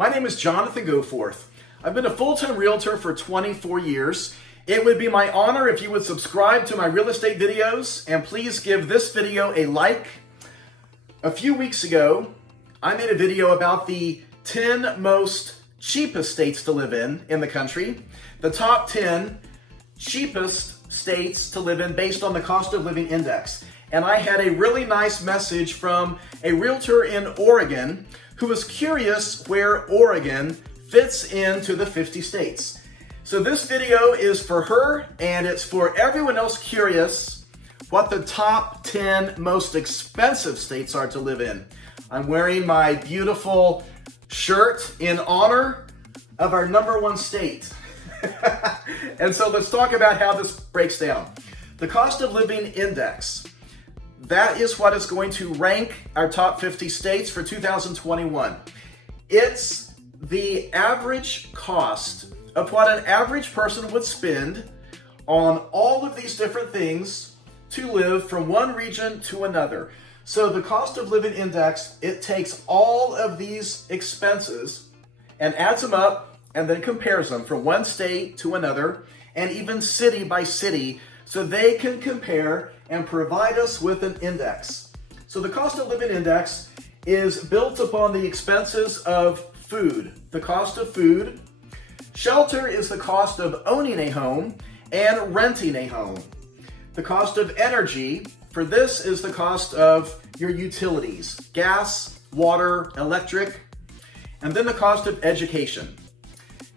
My name is Jonathan Goforth. I've been a full-time realtor for 24 years. It would be my honor if you would subscribe to my real estate videos, and please give this video a like. A few weeks ago, I made a video about the 10 most cheapest states to live in the country. The top 10 cheapest states to live in based on the cost of living index. And I had a really nice message from a realtor in Oregon who was curious where Oregon fits into the 50 states. So this video is for her, and it's for everyone else curious what the top 10 most expensive states are to live in. I'm wearing my beautiful shirt in honor of our #1 state. And so let's talk about how this breaks down. The cost of living index. That is what is going to rank our top 50 states for 2021. It's the average cost of what an average person would spend on all of these different things to live from one region to another. So the cost of living index, it takes all of these expenses and adds them up and then compares them from one state to another and even city by city, so they can compare and provide us with an index. So the cost of living index is built upon the expenses of food, the cost of food. Shelter is the cost of owning a home and renting a home. The cost of energy, for this is the cost of your utilities, gas, water, electric, and then the cost of education.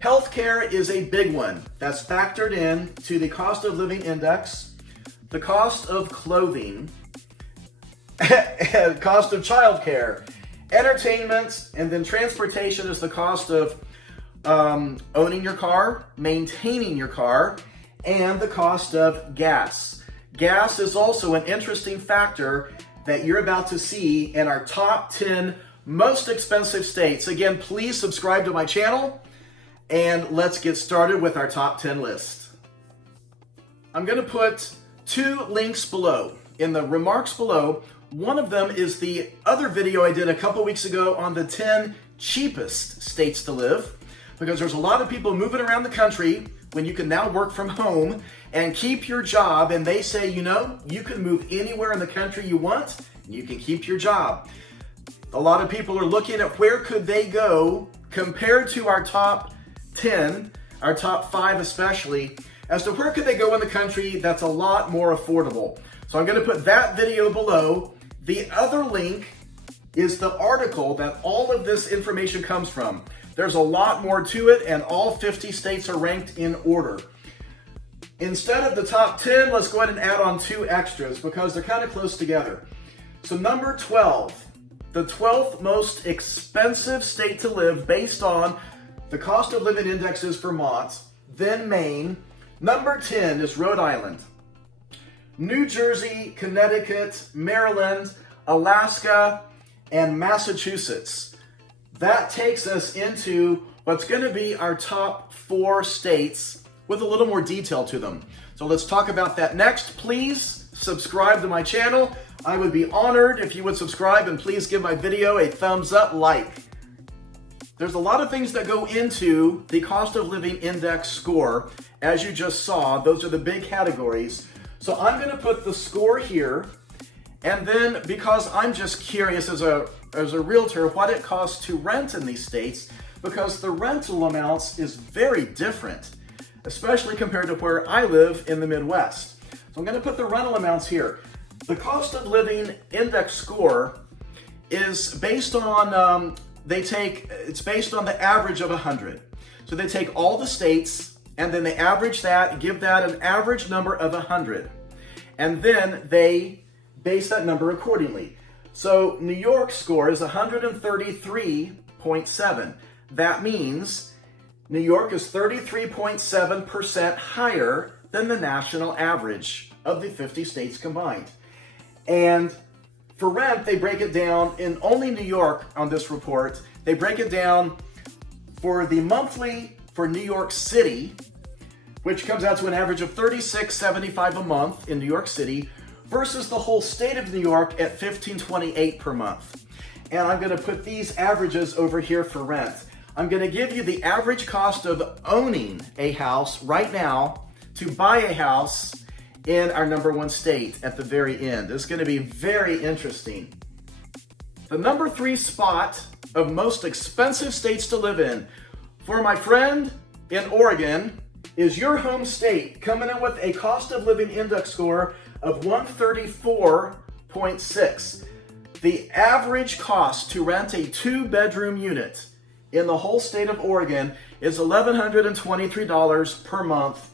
Healthcare is a big one that's factored in to the cost of living index. The cost of clothing, cost of childcare, entertainment, and then transportation is the cost of owning your car, maintaining your car, and the cost of gas. Gas is also an interesting factor that you're about to see in our top 10 most expensive states. Again, please subscribe to my channel, and let's get started with our top 10 list. I'm going to put 2 links below. In the remarks below, one of them is the other video I did a couple weeks ago on the 10 cheapest states to live, because there's a lot of people moving around the country when you can now work from home and keep your job, and they say, you know, you can move anywhere in the country you want and you can keep your job. A lot of people are looking at where could they go compared to our top 10, our top 5 especially, as to where could they go in the country that's a lot more affordable. So I'm going to put that video below. The other link is the article that all of this information comes from. There's a lot more to it, and all 50 states are ranked in order. Instead of the top 10, let's go ahead and add on 2 extras because they're kind of close together. So number 12, the 12th most expensive state to live based on the cost of living index is Vermont, then Maine. Number 10 is Rhode Island. New Jersey, Connecticut, Maryland, Alaska, and Massachusetts. That takes us into what's going to be our top 4 states with a little more detail to them. So let's talk about that next. Please subscribe to my channel. I would be honored if you would subscribe, and please give my video a thumbs up like. There's a lot of things that go into the cost of living index score. As you just saw, those are the big categories. So I'm going to put the score here, and then because I'm just curious as a realtor what it costs to rent in these states, because the rental amounts is very different, especially compared to where I live in the Midwest. So I'm going to put the rental amounts here. The cost of living index score is based on it's based on the average of 100. So they take all the states and then they average that, give that an average number of 100. And then they base that number accordingly. So New York's score is 133.7. That means New York is 33.7% higher than the national average of the 50 states combined. And for rent, they break it down in only New York on this report. They break it down for the monthly for New York City, which comes out to an average of $36.75 a month in New York City, versus the whole state of New York at $15.28 per month. And I'm going to put these averages over here for rent. I'm going to give you the average cost of owning a house right now to buy a house in our number one state at the very end. It's going to be very interesting. The number 3 spot of most expensive states to live in for my friend in Oregon is your home state, coming in with a cost of living index score of 134.6. The average cost to rent a 2-bedroom unit in the whole state of Oregon is $1,123 per month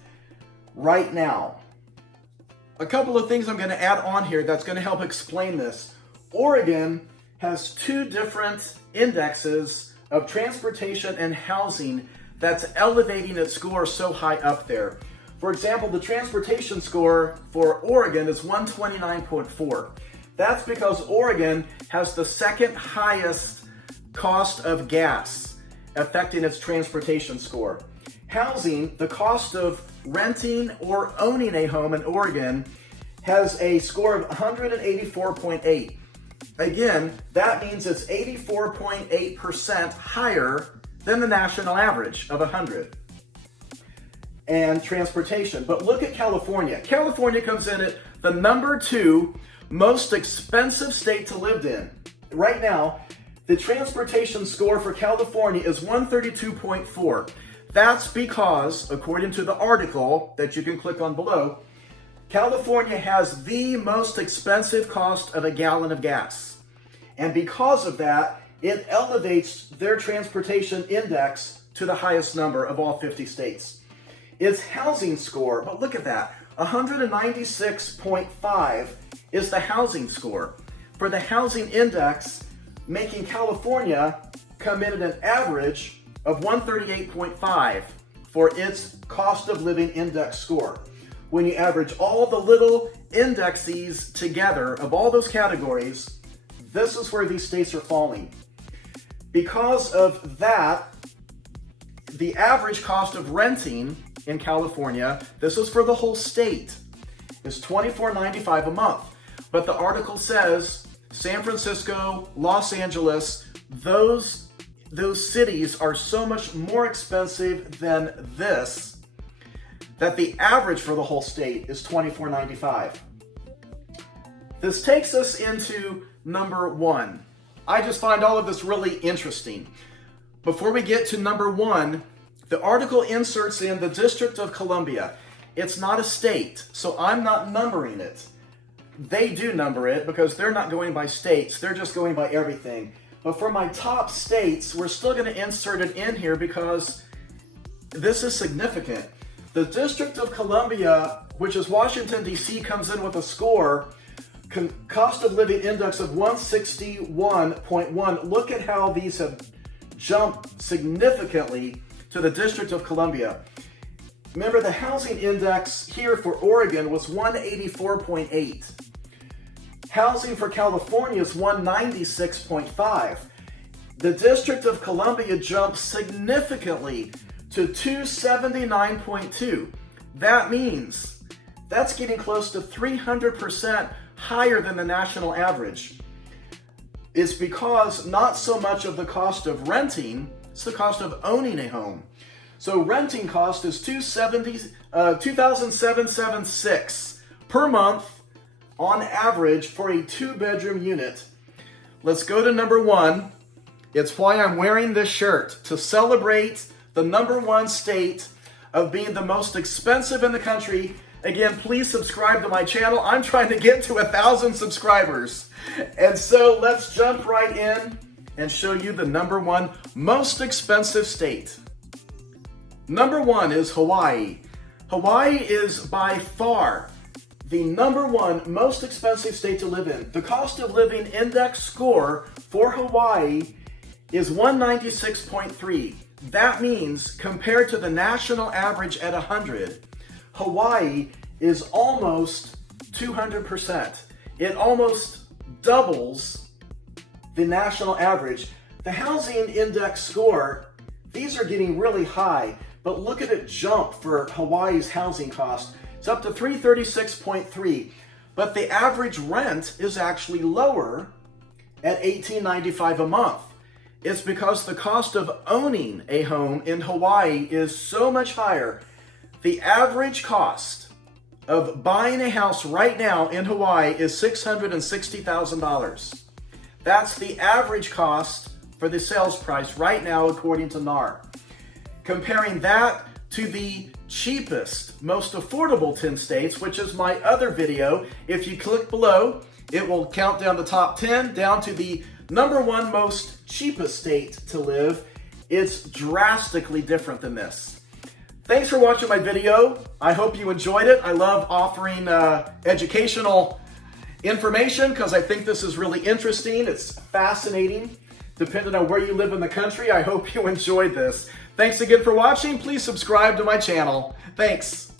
right now. A couple of things I'm going to add on here that's going to help explain this. Oregon has 2 different indexes of transportation and housing that's elevating its score so high up there. For example, the transportation score for Oregon is 129.4. That's because Oregon has the second highest cost of gas affecting its transportation score. Housing, the cost of renting or owning a home in Oregon, has a score of 184.8. Again, that means it's 84.8% higher than the national average of 100. And transportation. But look at California. California comes in at the number 2 most expensive state to live in. Right now, the transportation score for California is 132.4. That's because, according to the article that you can click on below, California has the most expensive cost of a gallon of gas. And because of that, it elevates their transportation index to the highest number of all 50 states. Its housing score, but look at that, 196.5 is the housing score. For the housing index, making California come in at an average of 138.5 for its cost of living index score. When you average all the little indexes together of all those categories, this is where these states are falling. Because of that, the average cost of renting in California, this is for the whole state, is $24.95 a month. But the article says San Francisco, Los Angeles, those cities are so much more expensive than this that the average for the whole state is $24.95. This takes us into number 1. I just find all of this really interesting. Before we get to number 1, the article inserts in the District of Columbia. It's not a state, so I'm not numbering it. They do number it because they're not going by states, they're just going by everything. But for my top states, we're still going to insert it in here because this is significant. The District of Columbia, which is Washington, D.C., comes in with a score, cost of living index of 161.1. Look at how these have jumped significantly to the District of Columbia. Remember, the housing index here for Oregon was 184.8. Housing for California is 196.5. The District of Columbia jumped significantly to 279.2. That means that's getting close to 300% higher than the national average. It's because not so much of the cost of renting, it's the cost of owning a home. So renting cost is $2,776 per month on average for a 2-bedroom unit. Let's go to number 1. It's why I'm wearing this shirt, to celebrate the number 1 state of being the most expensive in the country. Again, please subscribe to my channel. I'm trying to get to 1,000 subscribers. And so let's jump right in and show you the number 1 most expensive state. Number 1 is Hawaii. Hawaii is by far the number 1 most expensive state to live in. The cost of living index score for Hawaii is 196.3. That means compared to the national average at 100, Hawaii is almost 200%. It almost doubles the national average. The housing index score, these are getting really high, but look at it jump for Hawaii's housing cost. It's up to 336.3, but the average rent is actually lower at $18.95 a month. It's because the cost of owning a home in Hawaii is so much higher. The average cost of buying a house right now in Hawaii is $660,000. That's the average cost for the sales price right now according to NAR. Comparing that to the cheapest, most affordable 10 states, which is my other video. If you click below, it will count down the top 10 down to the number one most cheapest state to live. It's drastically different than this. Thanks for watching my video. I hope you enjoyed it. I love offering educational information because I think this is really interesting. It's fascinating. Depending on where you live in the country, I hope you enjoyed this. Thanks again for watching. Please subscribe to my channel. Thanks.